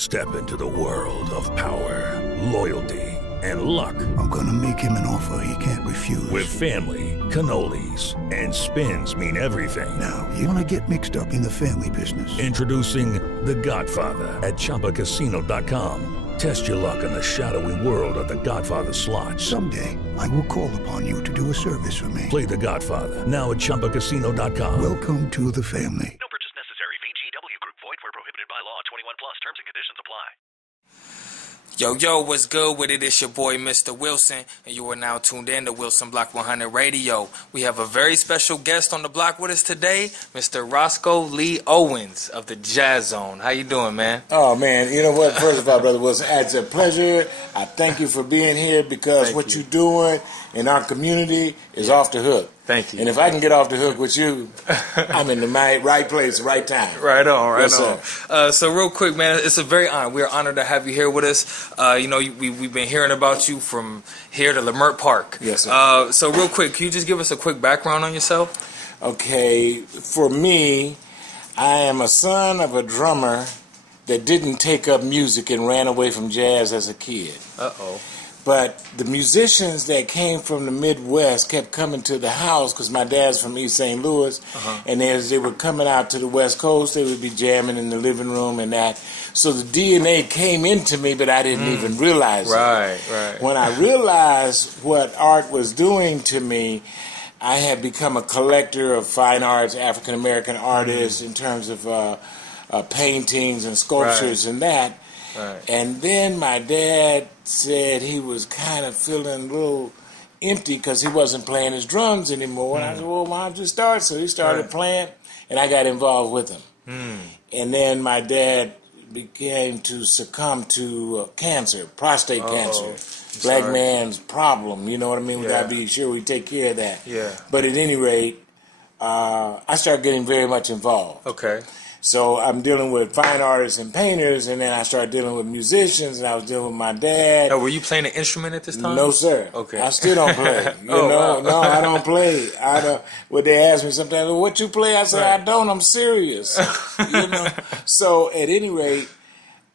Step into the world of power, loyalty, and luck. I'm gonna make him an offer he can't refuse. With family, cannolis, and spins mean everything. Now, you wanna get mixed up in the family business. Introducing The Godfather at ChumbaCasino.com. Test your luck in the shadowy world of The Godfather slot. Someday, I will call upon you to do a service for me. Play The Godfather now at ChumbaCasino.com. Welcome to the family. No purchase necessary. VGW Group. Void where prohibited by law. 21 plus. Terms and conditions apply. Yo, what's good with it? It's your boy, Mr. Wilson, and you are now tuned in to WilsonBlock100 Radio. We have a very special guest on the block with us today, Mr. Roscoe Lee Owens of the Jazz Zone. How you doing, man? Oh, man, you know what? First of all, Brother Wilson, it's a pleasure. I thank you for being here because what you're doing in our community is off the hook. Thank you. And if I can get off the hook with you, I'm in the right place, right time. Right on. Sir. So real quick, man, it's a very honor. We're honored to have you here with us. We've been hearing about you from here to Lamert Park. Yes, sir. So real quick, can you just give us a quick background on yourself? Okay, for me, I am a son of a drummer that didn't take up music and ran away from jazz as a kid. Uh-oh. But the musicians that came from the Midwest kept coming to the house because my dad's from East St. Louis. And as they were coming out to the West Coast, they would be jamming in the living room and that. So the DNA came into me, but I didn't even realize it. Right. When I realized what art was doing to me, I had become a collector of fine arts, African-American artists in terms of paintings and sculptures and that. Right. And then my dad said he was kind of feeling a little empty because he wasn't playing his drums anymore. And I said, well, why don't you start? So he started playing, and I got involved with him. And then my dad began to succumb to cancer, prostate cancer. Black man's problem, you know what I mean? We got to be sure we take care of that. Yeah. But at any rate, I started getting very much involved. Okay. So I'm dealing with fine artists and painters, and then I started dealing with musicians, and I was dealing with my dad. Oh, were you playing an instrument at this time? No, sir. Okay. I still don't play. Wow. No, I don't play. I don't. When they ask me sometimes, well, what you play? I say, I don't. I'm serious. So at any rate,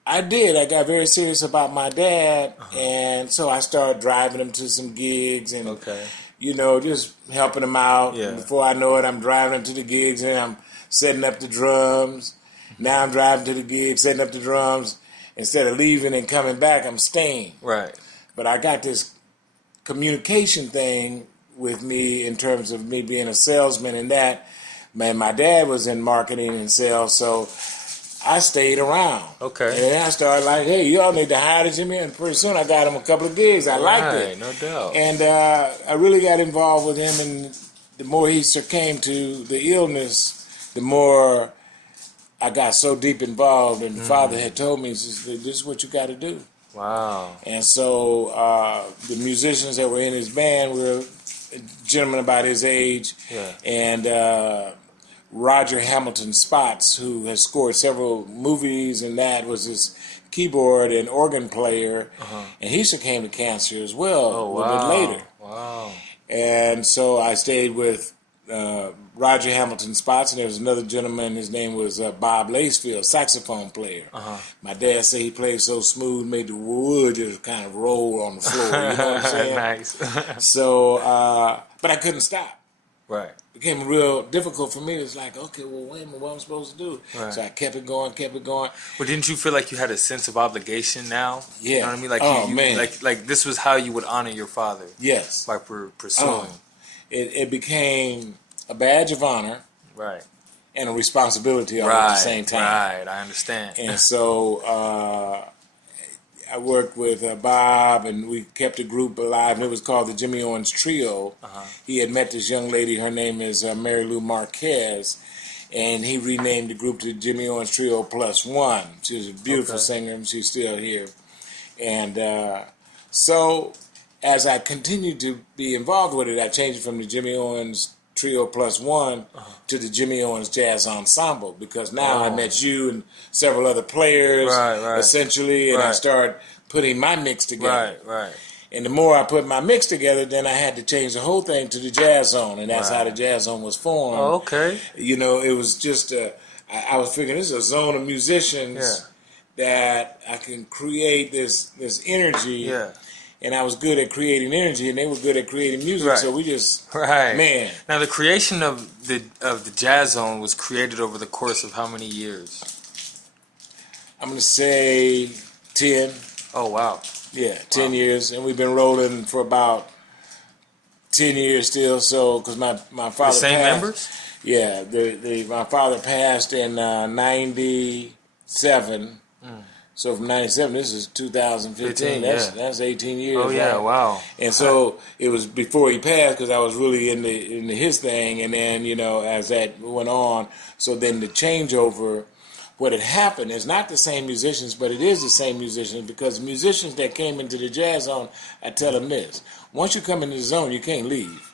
I did. I got very serious about my dad, and so I started driving him to some gigs and, just helping him out. Yeah. And before I know it, I'm driving him to the gigs, and I'm setting up the drums. Now I'm driving to the gig, setting up the drums. Instead of leaving and coming back, I'm staying. Right. But I got this communication thing with me in terms of me being a salesman and that. Man, my dad was in marketing and sales, so I stayed around. Okay. And then I started like, hey, y'all need to hire Jimmy. And pretty soon I got him a couple of gigs. I liked it. No doubt. And I really got involved with him, and the more he succumbed to the illness, the more I got so deep involved, and Father had told me, this is what you got to do. Wow. And so the musicians that were in his band were a gentleman about his age, and Roger Hamilton Spots, who has scored several movies, and that was his keyboard and organ player, and he succumbed to cancer as well a little bit later. Wow. And so I stayed with Roger Hamilton Spots, and there was another gentleman, his name was Bob Lacefield, saxophone player. My dad said he played so smooth, made the wood just kind of roll on the floor, you know what I'm saying? Nice. So, but I couldn't stop. Right. It became real difficult for me. It was like, okay, well, wait a minute, what am I supposed to do? Right. So I kept it going. Well, didn't you feel like you had a sense of obligation now? Yeah. You know what I mean? Man. Like this was how you would honor your father. Yes. By pursuing. It became a badge of honor. Right. And a responsibility all at the same time. Right, I understand. And so I worked with Bob, and we kept the group alive, and it was called the Jimmy Owens Trio. He had met this young lady, her name is Mary Lou Marquez, and he renamed the group to Jimmy Owens Trio Plus One. She's a beautiful singer, and she's still here. And so as I continued to be involved with it, I changed it from the Jimmy Owens Trio Plus One to the Jimmy Owens Jazz Ensemble, because now I met you and several other players, essentially, and I started putting my mix together. Right. And the more I put my mix together, then I had to change the whole thing to the Jazz Zone, and that's how the Jazz Zone was formed. Oh, okay. You know, it was just I was figuring this is a zone of musicians that can create this energy. Yeah. And I was good at creating energy, and they were good at creating music. Right. So we just, right. Man. Now the creation of the Jazz Zone was created over the course of how many years? I'm gonna say 10. Oh wow. Yeah, 10 years, and we've been rolling for about 10 years still. So, because my father the same passed, members? Yeah, my father passed in 97. So from 97, this is 2015. That's 18 years. Oh yeah, right? Wow. And so it was before he passed, because I was really into his thing, and then as that went on, so then the changeover. What had happened is not the same musicians, but it is the same musicians, because musicians that came into the Jazz Zone, I tell them this: once you come into the zone, you can't leave.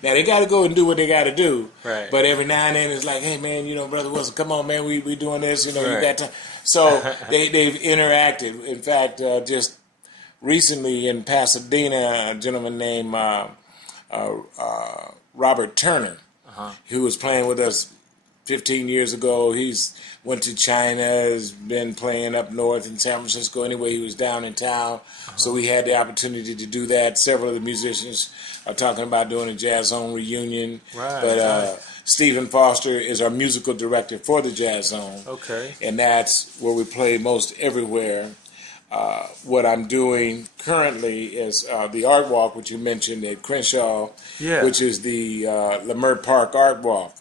Now they got to go and do what they got to do, right? But every now and then it's like, hey man, Brother Wilson, come on man, we doing this, right. You got time. So they've interacted. In fact, just recently in Pasadena, a gentleman named Robert Turner, who was playing with us 15 years ago. He's went to China, has been playing up north in San Francisco. Anyway, he was down in town, so we had the opportunity to do that. Several of the musicians are talking about doing a Jazz Zone reunion. Right. But Stephen Foster is our musical director for the Jazz Zone. Okay. And that's where we play most everywhere. What I'm doing currently is the Art Walk, which you mentioned at Crenshaw, which is the Leimert Park Art Walk.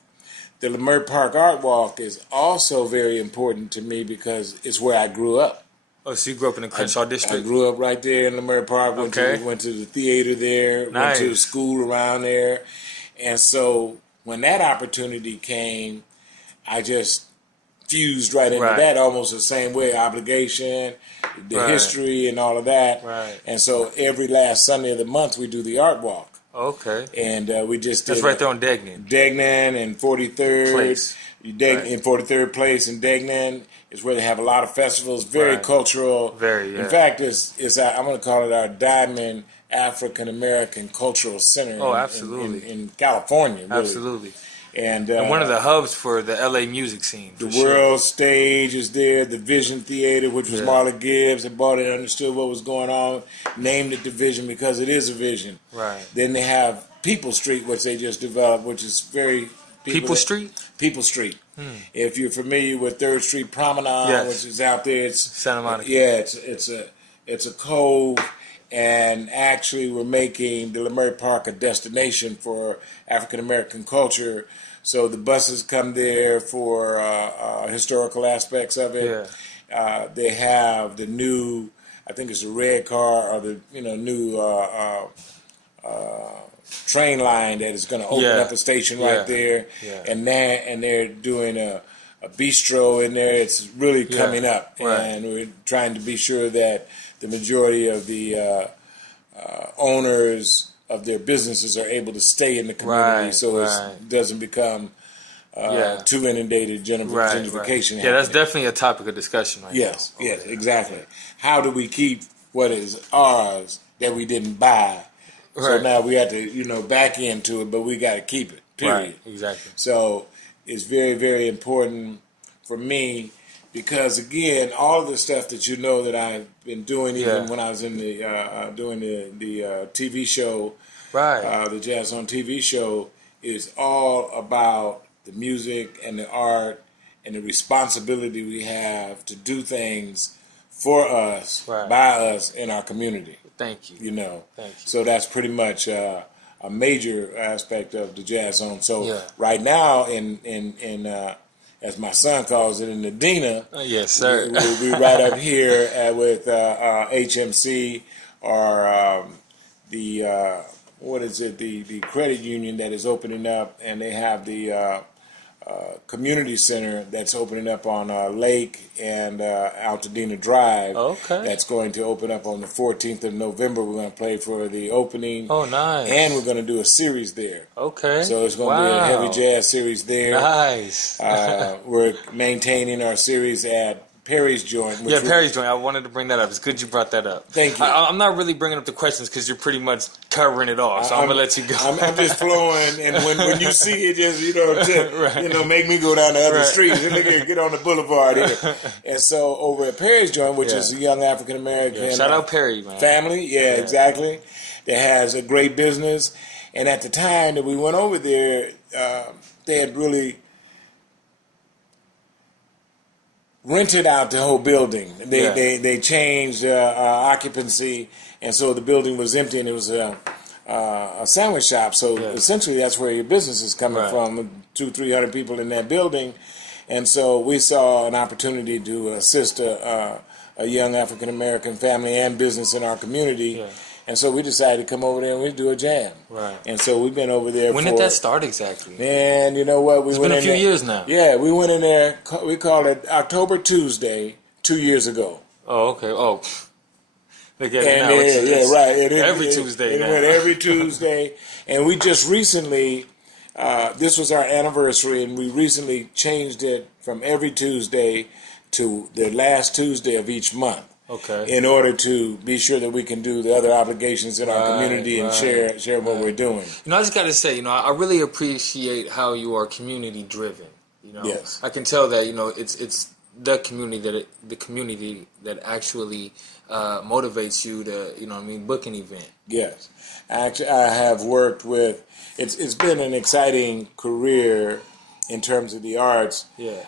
The Leimert Park Art Walk is also very important to me because it's where I grew up. Oh, so you grew up in the Crenshaw district? I grew up right there in Leimert Park. Went to the theater there. Nice. Went to school around there. And so when that opportunity came, I just fused right into that almost the same way. Obligation, the history, and all of that. Right. And so every last Sunday of the month we do the Art Walk. Okay. And we just did. That's right there on Degnan. Degnan and 43rd Place. In 43rd Place in Degnan is where they have a lot of festivals. Very cultural. Very. In fact, it's I'm going to call it our Diamond African American Cultural Center. Oh, absolutely. In California. Really. Absolutely. And one of the hubs for the LA music scene. The World Stage is there. The Vision Theater, which was Marla Gibbs, that bought it, understood what was going on, named it the Vision because it is a vision. Right. Then they have People Street, which they just developed, which is very People Street. If you're familiar with 3rd Street Promenade, which is out there, it's Santa Monica. Yeah, it's a cove. And actually, we're making the Leimert Park a destination for African American culture. So the buses come there for historical aspects of it. Yeah. They have the new, I think it's a red car, or the new train line that is going to open up a station right there. Yeah. And they're doing a bistro in there. It's really coming up, and we're trying to be sure that the majority of the owners of their businesses are able to stay in the community, so it doesn't become too inundated gentrification. Yeah, that's definitely a topic of discussion right now. Yes, exactly. How do we keep what is ours that we didn't buy? So now we have to, back into it, but we got to keep it, period. Right, exactly. So it's very, very important for me because, again, all of the stuff that that I've been doing, even when I was in the doing the TV show, the Jazz Zone TV show, is all about the music and the art and the responsibility we have to do things for us, by us, in our community. Thank you. Thank you. So that's pretty much a major aspect of the Jazz Zone. So right now, in as my son calls it, in the Dina, yes, sir. we right up here with HMC or the credit union that is opening up, and they have the community center that's opening up on Lake and Altadena Drive. Okay. That's going to open up on the 14th of November. We're going to play for the opening. Oh, nice. And we're going to do a series there. Okay. So it's going to be a heavy jazz series there. Nice. We're maintaining our series at Perry's Joint. Yeah, Perry's Joint. I wanted to bring that up. It's good you brought that up. Thank you. I'm not really bringing up the questions because you're pretty much covering it all, so I'm going to let you go. I'm just flowing, and when you see it, just, Right. make me go down the other Right. street and look at, get on the boulevard here. And so over at Perry's Joint, which is a young African-American shout out Perry, man. family, exactly, that has a great business. And at the time that we went over there, they had really rented out the whole building. They changed occupancy, and so the building was empty, and it was a sandwich shop. So essentially, that's where your business is coming from. 200-300 people in that building, and so we saw an opportunity to assist a young African American family and business in our community. Yeah. And so we decided to come over there and we do a jam. Right. And so we've been over there. When did that start exactly? And you know what? It's been a few years now. Yeah, we went in there. We called it October Tuesday 2 years ago. Oh, okay. Oh, look at it now. It's right. Every Tuesday. It went every Tuesday, and we just recently. This was our anniversary, and we recently changed it from every Tuesday to the last Tuesday of each month. Okay. In order to be sure that we can do the other obligations in our community and share what we're doing. I just got to say, I really appreciate how you are community driven. Yes. I can tell that it's the community that actually motivates you to book an event. Yes, actually, I have worked with. It's been an exciting career in terms of the arts. Yeah.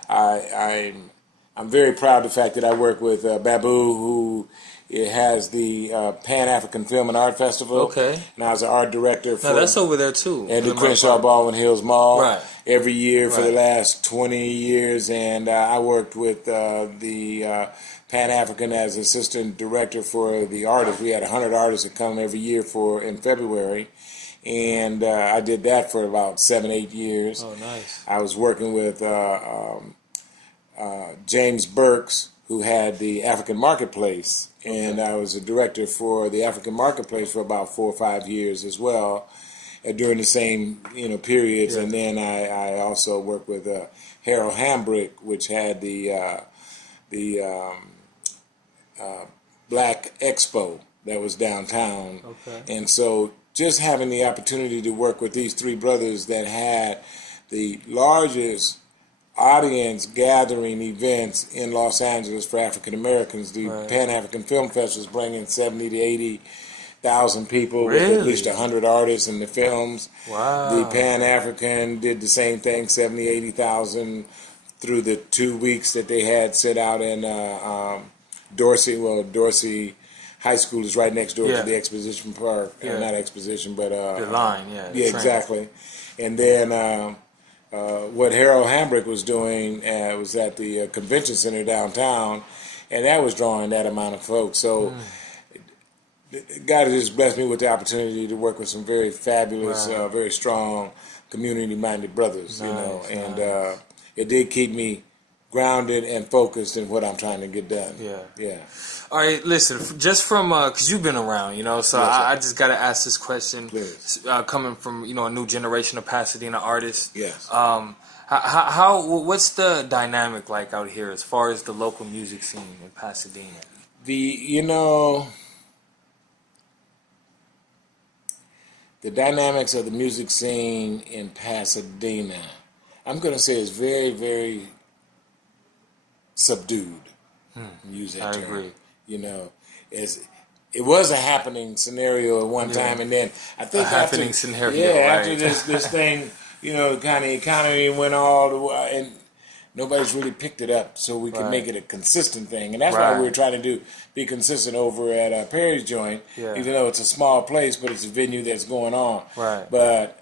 I'm very proud of the fact that I work with Babu, who has the Pan-African Film and Art Festival. Okay. And I was an art director for... Now, that's over there, too. At the Crenshaw Baldwin Hills Mall every year for the last 20 years. And I worked with the Pan-African as assistant director for the artists. We had 100 artists that come every year in February. And I did that for about 7-8 years. Oh, nice. I was working with... James Burks, who had the African Marketplace, and I was a director for the African Marketplace for about 4 or 5 years as well, during the same periods. Yeah. And then I also worked with Harold Hambrick, which had the Black Expo that was downtown. Okay. And so just having the opportunity to work with these three brothers that had the largest audience gathering events in Los Angeles for African Americans. The Pan-African Film Fest was bringing 70 to 80,000 people with at least 100 artists in the films. Wow. The Pan-African did the same thing, 70, 80,000 through the 2 weeks that they had set out in Dorsey. Well, Dorsey High School is right next door to the Exposition Park. Not Exposition, but... the line, Yeah, exactly. And then... what Harold Hambrick was doing was at the convention center downtown, and that was drawing that amount of folks. So God has just blessed me with the opportunity to work with some very fabulous, very strong, community-minded brothers, and it did keep me grounded and focused in what I'm trying to get done. Yeah. All right, listen, just from, because you've been around, so I just got to ask this question. Coming from, a new generation of Pasadena artists. Yes. What's the dynamic like out here as far as the local music scene in Pasadena? The dynamics of the music scene in Pasadena, I'm going to say is very, very subdued. Use that term. I agree. It was a happening scenario at one time, and then I think after this thing, kind of economy went all the way, and nobody's really picked it up, so we can make it a consistent thing, and that's why we were trying to be consistent over at Perry's Joint, even though it's a small place, but it's a venue that's going on. Right. But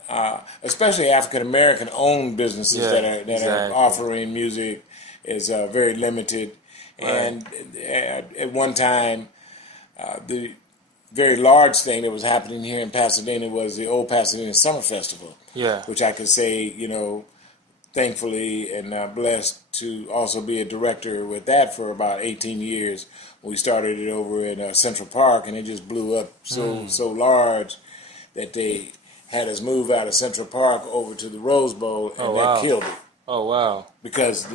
especially African American owned businesses that are offering music is very limited. And at one time, the very large thing that was happening here in Pasadena was the Old Pasadena Summer Festival, which I could say, thankfully and blessed to also be a director with that for about 18 years. We started it over in Central Park, and it just blew up so large that they had us move out of Central Park over to the Rose Bowl, and that killed it. Oh, wow. Because,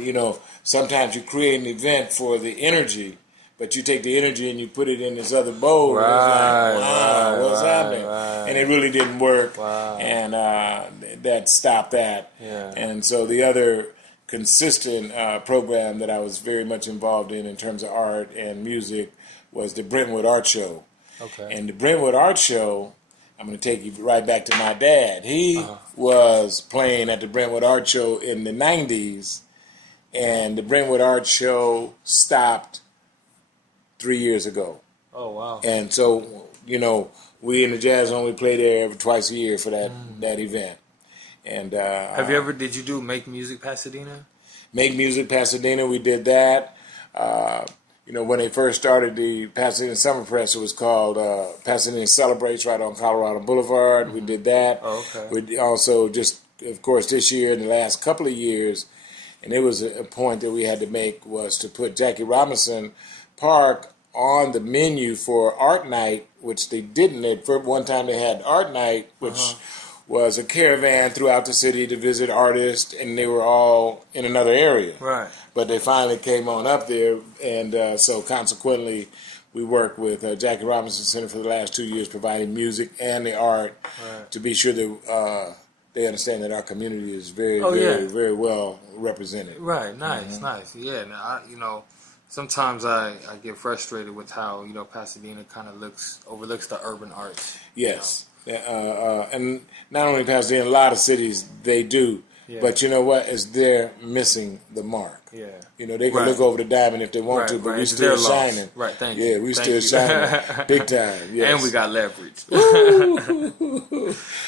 sometimes you create an event for the energy, but you take the energy and you put it in this other bowl. Right, and it's like, wow, right, what's happening? right. And it really didn't work. Wow. And that stopped that. Yeah. And so the other consistent program that I was very much involved in terms of art and music was the Brentwood Art Show. Okay. And the Brentwood Art Show, I'm going to take you right back to my dad. He was playing at the Brentwood Art Show in the 90s, and the Brentwood Art Show stopped 3 years ago. Oh, wow. And so, we in the Jazz Zone, we play there twice a year for that event. And did you do Make Music Pasadena? Make Music Pasadena, we did that. When they first started the Pasadena Summer Press, it was called Pasadena Celebrates right on Colorado Boulevard. Mm-hmm. We did that. Oh, okay. We also just, of course, this year, in the last couple of years, and it was a point that we had to make, was to put Jackie Robinson Park on the menu for Art Night, which they didn't. For one time they had Art Night, which was a caravan throughout the city to visit artists, and they were all in another area. Right. But they finally came on up there, and so consequently, we worked with Jackie Robinson Center for the last 2 years, providing music and the art to be sure that they understand that our community is very well represented. Right. Nice. Nice. Yeah. Now, sometimes I get frustrated with how Pasadena kind of overlooks the urban arts. Yes. And not only Pasadena, a lot of cities, they do. Yeah. But you know what? They're missing the mark. Yeah. They can look over the diamond if they want to, but we still shining. Right, thank you. Yeah, we still shining big time. Yes. And we got leverage. And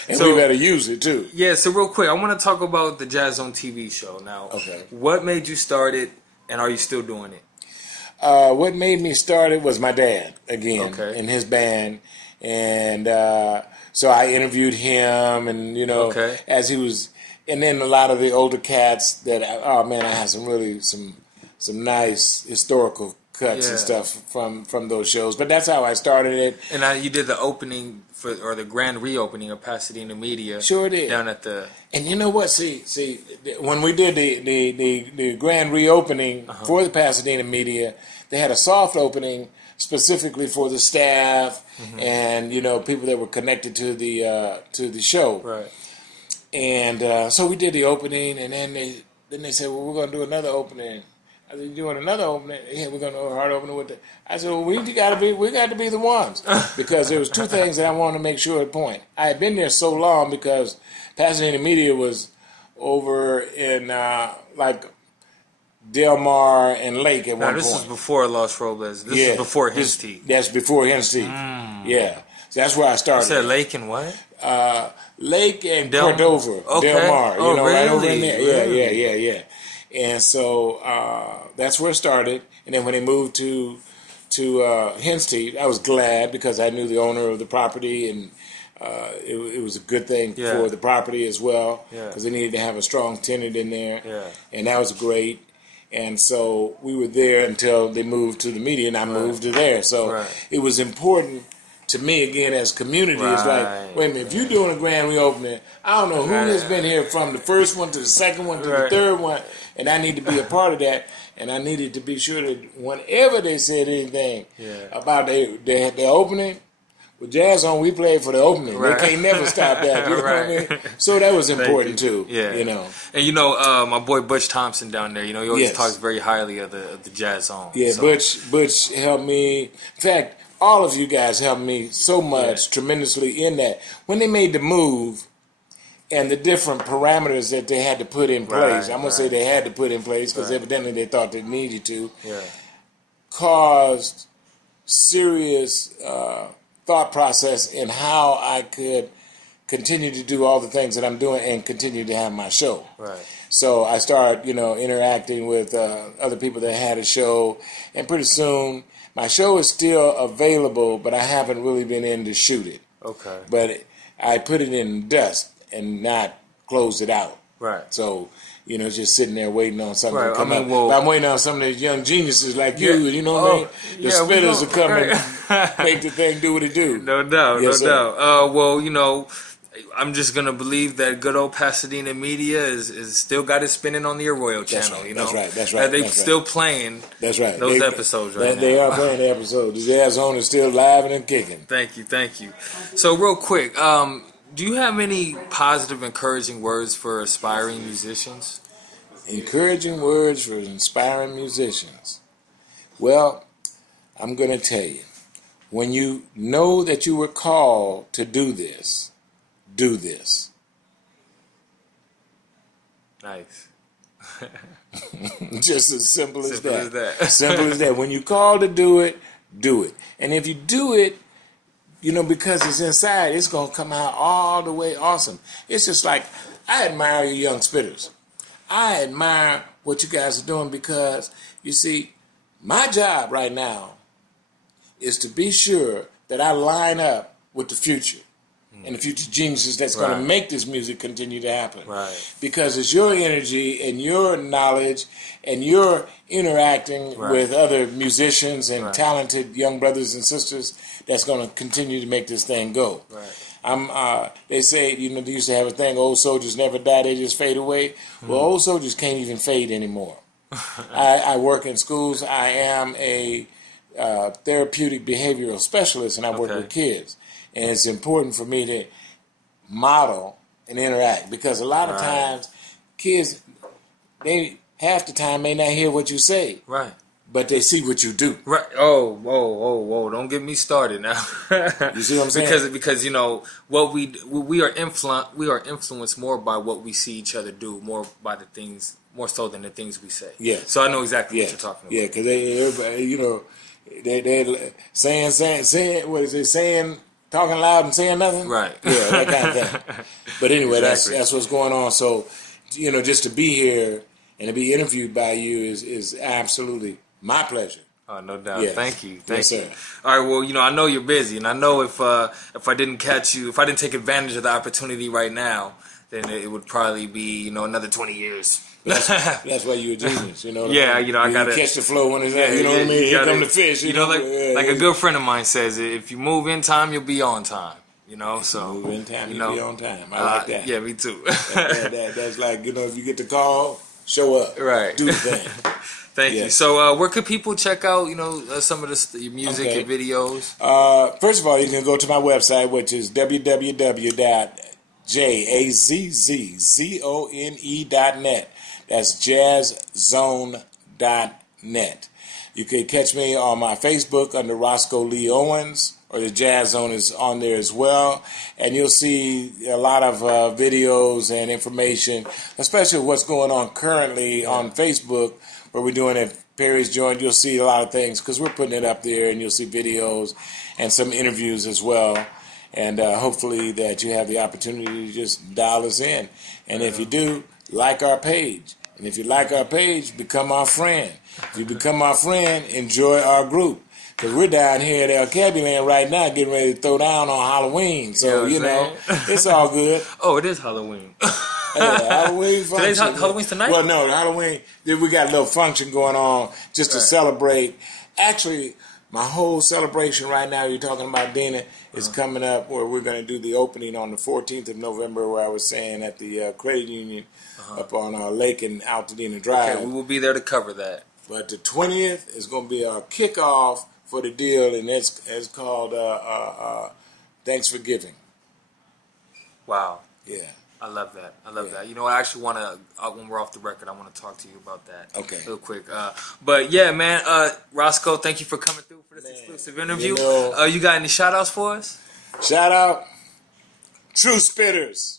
we better use it, too. Yeah, so real quick, I want to talk about the Jazz Zone TV show now. Okay. What made you start it, and are you still doing it? What made me start it was my dad, again, and his band. And so I interviewed him, and, as he was... And then a lot of the older cats that, I had some nice historical cuts and stuff from those shows. But that's how I started it. And you did the opening or the grand reopening of Pasadena Media. Sure did. Down at the... And you know what? See, when we did the grand reopening for the Pasadena Media, they had a soft opening specifically for the staff and, people that were connected to the show. Right. And so we did the opening, and then they said, well, we're going to do another opening. I said, you doing another opening? Yeah, we're going to do a hard opening with the... I said, well, we got to be the ones. Because there was two things that I wanted to make sure at point. I had been there so long because Pasadena Media was over in, Del Mar and Lake at one point. This is before Los Robles. This is before Henstedt. That's before Henstedt. Yeah. So that's where I started. You said Lake and what? Lake and Cordova, Del Mar, really? Right over in there. Really? Yeah. And so that's where it started. And then when they moved to Henstedt, I was glad because I knew the owner of the property, and it was a good thing for the property as well because they needed to have a strong tenant in there. Yeah. And that was great. And so we were there until they moved to the media, and I moved to there. So it was important to me, again, as community. It's like, wait a minute, if you're doing a grand reopening, I don't know who has been here from the first one to the second one to the third one, and I need to be a part of that. And I needed to be sure that whenever they said anything about their opening, with Jazz On, we played for the opening. They can't never stop that. You know what I mean? So that was important too. Yeah. And my boy Butch Thompson down there, he always talks very highly of the Jazz On. Yeah, so. Butch helped me. In fact, all of you guys helped me so much, tremendously in that. When they made the move and the different parameters that they had to put in place, I'm going to say they had to put in place because evidently they thought they needed to, caused serious thought process in how I could continue to do all the things that I'm doing and continue to have my show. Right. So I started, interacting with other people that had a show, and pretty soon my show is still available, but I haven't really been in to shoot it. Okay. But I put it in dust and not closed it out. Right. So, just sitting there waiting on something to come up. But I'm waiting on some of these young geniuses like you, you know what I mean? The spitters will come and make the thing do what it do. No doubt, no doubt. I'm just gonna believe that good old Pasadena media is still got it spinning on the Arroyo channel. Right, you know, that's right. They're still playing. That's right. Those episodes right now. They are playing the episodes. The Jazz Zone is still live and kicking. Thank you. So real quick, do you have any positive, encouraging words for aspiring musicians? Encouraging words for inspiring musicians. Well, I'm going to tell you, when you know that you were called to do this, do this. Nice. Just as simple as that. As Simple as that. When you're called to do it, do it. And if you do it, you know, because it's inside, it's going to come out all the way awesome. It's just like, I admire you young spitters. I admire what you guys are doing because, you see, my job right now is to be sure that I line up with the future and the future geniuses that's going to make this music continue to happen. Right. Because it's your energy and your knowledge and your interacting with other musicians and talented young brothers and sisters that's going to continue to make this thing go. Right. They say, you know, they used to have a thing, old soldiers never die, they just fade away. Well, old soldiers can't even fade anymore. I work in schools. I am a therapeutic behavioral specialist, and I work with kids. And it's important for me to model and interact because a lot of times kids, they half the time may not hear what you say. Right. But they see what you do. Right. Oh, whoa. Don't get me started now. You see what I'm saying? Because you know, what we are influenced more by what we see each other do, more so than the things we say. Yeah. So I know exactly what you're talking about. Yeah, because everybody, you know, they saying what is it, saying, talking loud and saying nothing? Right. Yeah, that kind of thing. But anyway, that's what's going on. So, you know, just to be here and to be interviewed by you is absolutely my pleasure. Oh, no doubt. Yes. Thank you. Sir. All right. Well, you know, I know you're busy, and I know if I didn't catch you, if I didn't take advantage of the opportunity right now, then it would probably be, you know, another 20 years. That's why you're a genius, you know. Yeah, you know, I gotta catch the flow when it's out. You know what I mean? Here come the fish. You know, like a good friend of mine says, if you move in time, you'll be on time. You know, so move in time, you'll be on time. I like that. Yeah, me too. That's like, you know, if you get the call, show up. Right. Do the thing. Thank you. So, where could people check out, you know, some of your music and videos? First of all, you can go to my website, which is www.jazzone.net. That's jazzzone.net. You can catch me on my Facebook under Roscoe Lee Owens, or the Jazz Zone is on there as well. And you'll see a lot of videos and information, especially what's going on currently on Facebook, where we're doing it. Perry's Joint, you'll see a lot of things because we're putting it up there, and you'll see videos and some interviews as well. And hopefully that you have the opportunity to just dial us in. And if you do, like our page. And if you like our page, become our friend. If you become our friend, enjoy our group. Because we're down here at El Cabulan right now getting ready to throw down on Halloween. So, you know, it's all good. Oh, it is Halloween. Halloween function. Today's Halloween's tonight? Well, no, Halloween, we got a little function going on just to celebrate. Actually, my whole celebration right now, you're talking about, Dina, is coming up where we're going to do the opening on the 14th of November, where I was saying at the credit union up on Lake and Altadena Drive. Okay, we will be there to cover that. But the 20th is going to be our kickoff for the deal, and it's called Thanks for Giving. Wow. Yeah. I love that. That. You know, I actually want to, when we're off the record, I want to talk to you about that. Okay. Real quick. But yeah, man, Roscoe, thank you for coming through for this exclusive interview. You know, you got any shout outs for us? Shout out, True Spitters.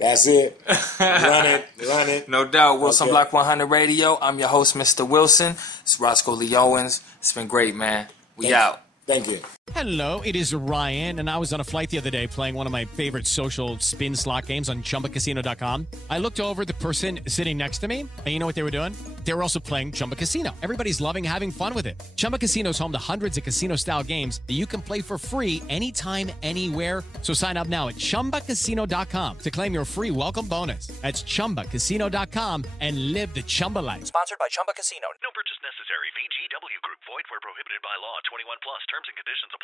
That's it. Run it. No doubt. WilsonBlock100 Radio. I'm your host, Mr. Wilson. It's Roscoe Lee Owens. It's been great, man. We out. Thank you. Hello, it is Ryan, and I was on a flight the other day playing one of my favorite social spin slot games on ChumbaCasino.com. I looked over at the person sitting next to me, and you know what they were doing? They were also playing Chumba Casino. Everybody's loving having fun with it. Chumba Casino is home to hundreds of casino-style games that you can play for free anytime, anywhere. So sign up now at ChumbaCasino.com to claim your free welcome bonus. That's ChumbaCasino.com and live the Chumba life. Sponsored by Chumba Casino. No purchase necessary. VGW Group. Void where prohibited by law. 21 plus. Terms and conditions apply.